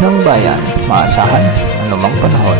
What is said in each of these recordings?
ng bayan, maasahan anumang panahon.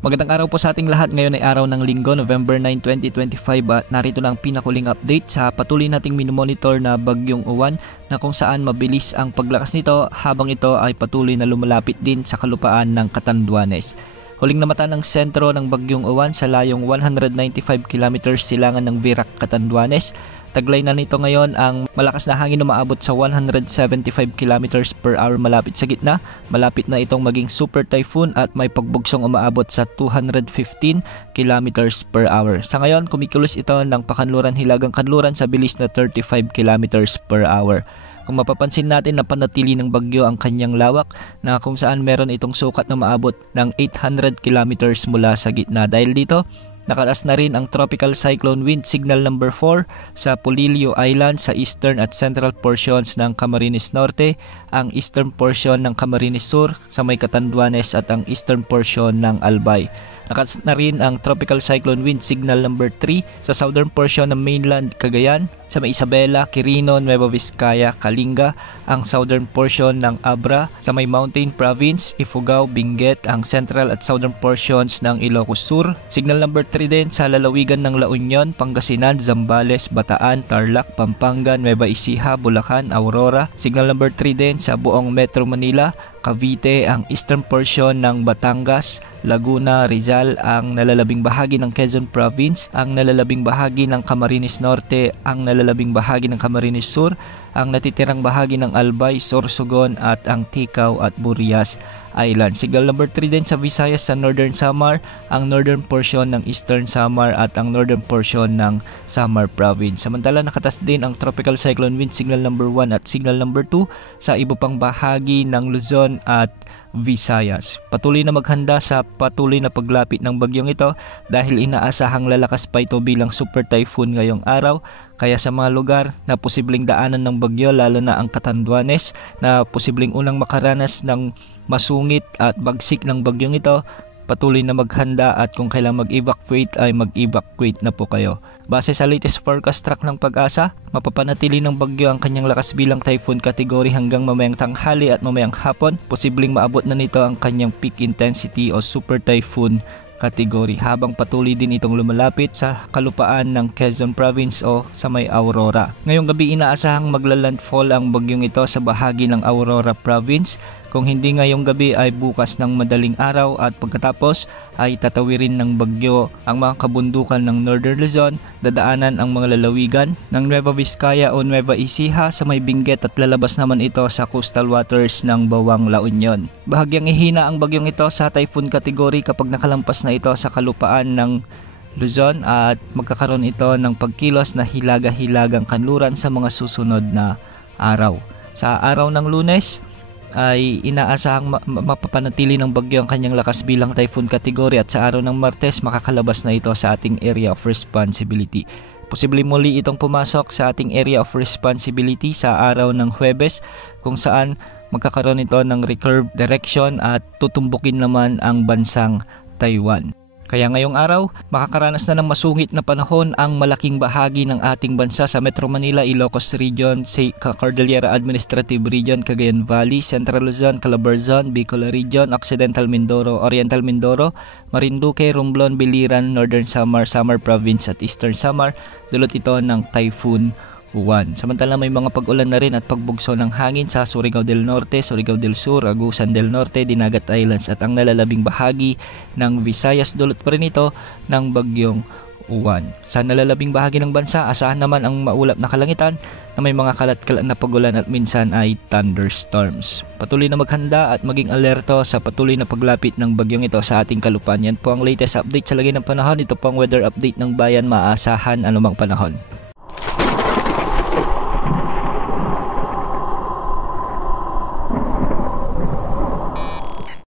Magandang araw po sa ating lahat. Ngayon ay araw ng Linggo, November 9, 2025 at narito na ang pinakuling update sa patuloy nating minomonitor na Bagyong Uwan na kung saan mabilis ang paglakas nito habang ito ay patuloy na lumalapit din sa kalupaan ng Catanduanes. Huling namata ng sentro ng Bagyong Uwan sa layong 195 km silangan ng Virac, Catanduanes. Taglay na nito ngayon ang malakas na hangin na umaabot sa 175 km per hour malapit sa gitna. Malapit na itong maging super typhoon at may pagbugsong umaabot sa 215 km per hour. Sa ngayon, kumikilos ito ng pakanluran hilagang kanluran sa bilis na 35 km per hour. Kung mapapansin natin na panatili ng bagyo ang kanyang lawak na kung saan meron itong sukat na maabot ng 800 km mula sa gitna. Dahil dito, nakataas na rin ang Tropical Cyclone Wind Signal number 4 sa Polillo Island sa eastern at central portions ng Camarines Norte, ang eastern portion ng Camarines Sur sa may Catanduanes at ang eastern portion ng Albay. Nakataas na rin ang Tropical Cyclone Wind Signal number 3 sa southern portion ng mainland Cagayan, sa may Isabela, Quirino, Nueva Vizcaya, Kalinga, ang southern portion ng Abra, sa may Mountain Province, Ifugao, Benguet, ang central at southern portions ng Ilocos Sur. Signal number 3 din sa lalawigan ng La Union, Pangasinan, Zambales, Bataan, Tarlac, Pampanga, Nueva Ecija, Bulacan, Aurora. Signal number 3 din sa buong Metro Manila, Cavite, ang eastern portion ng Batangas, Laguna, Rizal, ang nalalabing bahagi ng Quezon Province, ang nalalabing bahagi ng Camarines Norte, ang nalalabing bahagi ng Camarines Sur, ang natitirang bahagi ng Albay, Sorsogon at ang Ticao at Burias Island. Signal number 3 din sa Visayas sa Northern Samar, ang northern portion ng Eastern Samar at ang northern portion ng Samar Province. Samantala nakatas din ang Tropical Cyclone Wind Signal number 1 at Signal number 2 sa iba pang bahagi ng Luzon at Visayas. Patuloy na maghanda sa patuloy na paglapit ng bagyong ito dahil inaasahang lalakas pa ito bilang super typhoon ngayong araw. Kaya sa mga lugar na posibleng daanan ng bagyo, lalo na ang Catanduanes na posibleng unang makaranas ng masungit at bagsik ng bagyong ito, patuloy na maghanda at kung kailang mag-evacuate ay mag-evacuate na po kayo. Base sa latest forecast track ng Pag-asa, mapapanatili ng bagyo ang kanyang lakas bilang typhoon category hanggang mamayang tanghali at mamayang hapon. Posibleng maabot na nito ang kanyang peak intensity o super typhoon category habang patuloy din itong lumalapit sa kalupaan ng Quezon Province o sa may Aurora. Ngayong gabi inaasahang maglalandfall ang bagyong ito sa bahagi ng Aurora Province. Kung hindi ngayong gabi ay bukas ng madaling araw at pagkatapos ay tatawirin ng bagyo ang mga kabundukan ng Northern Luzon, dadaanan ang mga lalawigan ng Nueva Vizcaya o Nueva Ecija sa may Benguet at lalabas naman ito sa coastal waters ng Bawang La Union. Bahagyang ihina ang bagyong ito sa typhoon category kapag nakalampas na ito sa kalupaan ng Luzon at magkakaroon ito ng pagkilos na hilaga-hilagang kanluran sa mga susunod na araw. Sa araw ng Lunes ay inaasahang mapapanatili ng bagyo ang kanyang lakas bilang typhoon category at sa araw ng Martes makakalabas na ito sa ating area of responsibility. Posibleng muli itong pumasok sa ating area of responsibility sa araw ng Huwebes kung saan magkakaroon ito ng recurve direction at tutumbukin naman ang bansang Taiwan. Kaya ngayong araw, makakaranas na ng masungit na panahon ang malaking bahagi ng ating bansa sa Metro Manila, Ilocos Region, Cordillera Administrative Region, Cagayan Valley, Central Luzon, Calabarzon, Bicol Region, Occidental Mindoro, Oriental Mindoro, Marinduque, Romblon, Biliran, Northern Samar, Samar Province at Eastern Samar. Dulot ito ng Typhoon Uwan. Samantala may mga pag-ulan na rin at pagbugso ng hangin sa Surigao del Norte, Surigao del Sur, Agusan del Norte, Dinagat Islands at ang nalalabing bahagi ng Visayas. Dulot pa rin ito ng Bagyong Uwan. Sa nalalabing bahagi ng bansa, asahan naman ang maulap na kalangitan na may mga kalat-kalat na pag-ulan at minsan ay thunderstorms. Patuloy na maghanda at maging alerto sa patuloy na paglapit ng bagyong ito sa ating kalupaan. Yan po ang latest update sa lagay ng panahon. Ito po ang weather update ng bayan, maasahan anumang panahon.